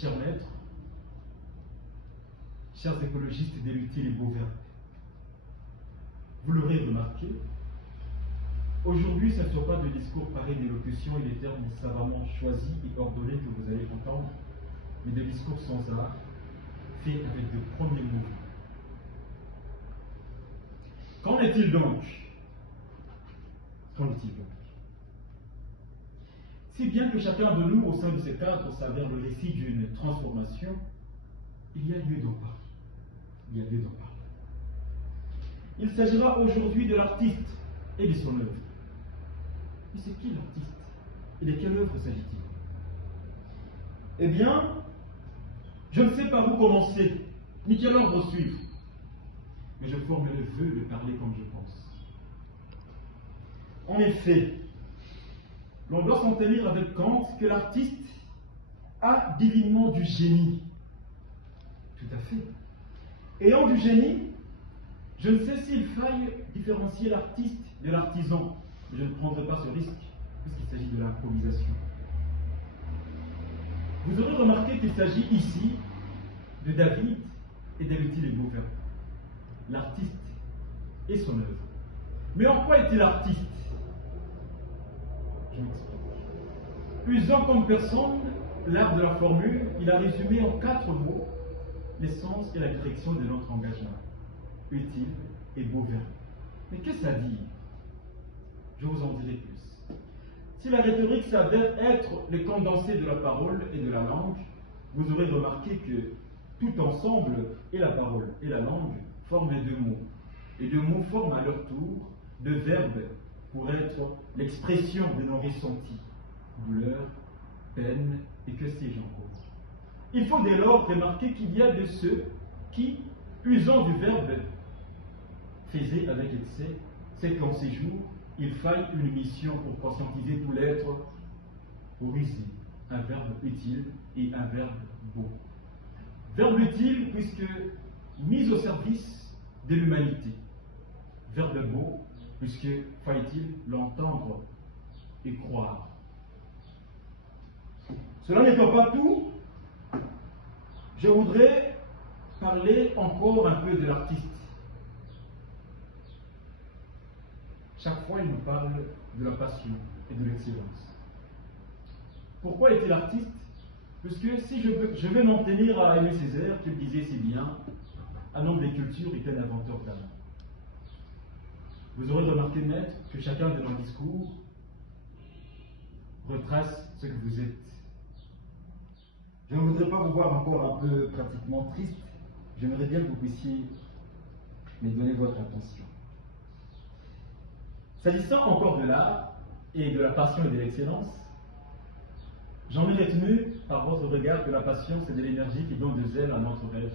chers maîtres, chers écologistes des luttes les beaux verbes, vous l'aurez remarqué, aujourd'hui ce ne sont pas de discours parés d'élocution et des termes savamment choisis et ordonnés que vous allez entendre, mais des discours sans art, faits avec de premiers mouvements. Qu'en est-il donc? Qu'en est-il donc? Si bien que chacun de nous, au sein de ces cadres, s'avère le récit d'une transformation, il y a lieu d'en parler. Il y a lieu d'en parler. Il s'agira aujourd'hui de l'artiste et de son œuvre. Mais c'est qui l'artiste? Et de quelle œuvre s'agit-il? Eh bien, je ne sais par où commencer, ni quel ordre suivre. Mais je forme le vœu de parler comme je pense. En effet, l'on doit s'en tenir avec Kant que l'artiste a divinement du génie. Tout à fait. Ayant du génie, je ne sais s'il faille différencier l'artiste de l'artisan. Je ne prendrai pas ce risque, puisqu'il s'agit de l'improvisation. Vous aurez remarqué qu'il s'agit ici de David et d'Eleuthile et Beauvais, l'artiste et son œuvre. Mais en quoi est-il artiste? Je m'explique. Usant comme personne l'art de la formule, il a résumé en 4 mots l'essence et la direction de notre engagement. Utile et beau verbe. Mais qu'est-ce à dire? Je vous en dirai plus. Si la rhétorique s'avère être le condensé de la parole et de la langue, vous aurez remarqué que tout ensemble, et la parole et la langue, forment les 2 mots. Et 2 mots forment à leur tour 2 verbes pour être l'expression de nos ressentis, douleur, peine et que sais-je encore. Il faut dès lors remarquer qu'il y a de ceux qui, usant du verbe, faisaient avec excès, c'est qu'en ces jours, il faille une mission pour conscientiser tout l'être pour user un verbe utile et un verbe beau. Verbe utile puisque mis au service de l'humanité. Verbe beau puisque faille-t-il l'entendre et croire. Cela n'étant pas tout, je voudrais parler encore un peu de l'artiste. Chaque fois, il nous parle de la passion et de l'excellence. Pourquoi est-il artiste? Puisque si je veux m'en tenir à Aimé Césaire, qui le disait si bien, un homme des cultures est un inventeur d'âme. Vous aurez remarqué, maître, que chacun de nos discours retrace ce que vous êtes. Je ne voudrais pas vous voir encore un peu pratiquement triste. J'aimerais bien que vous puissiez me donner votre attention. S'agissant encore de l'art et de la passion et de l'excellence, j'en ai retenu par votre regard que la passion, c'est de l'énergie qui donne de zèle à notre rêve.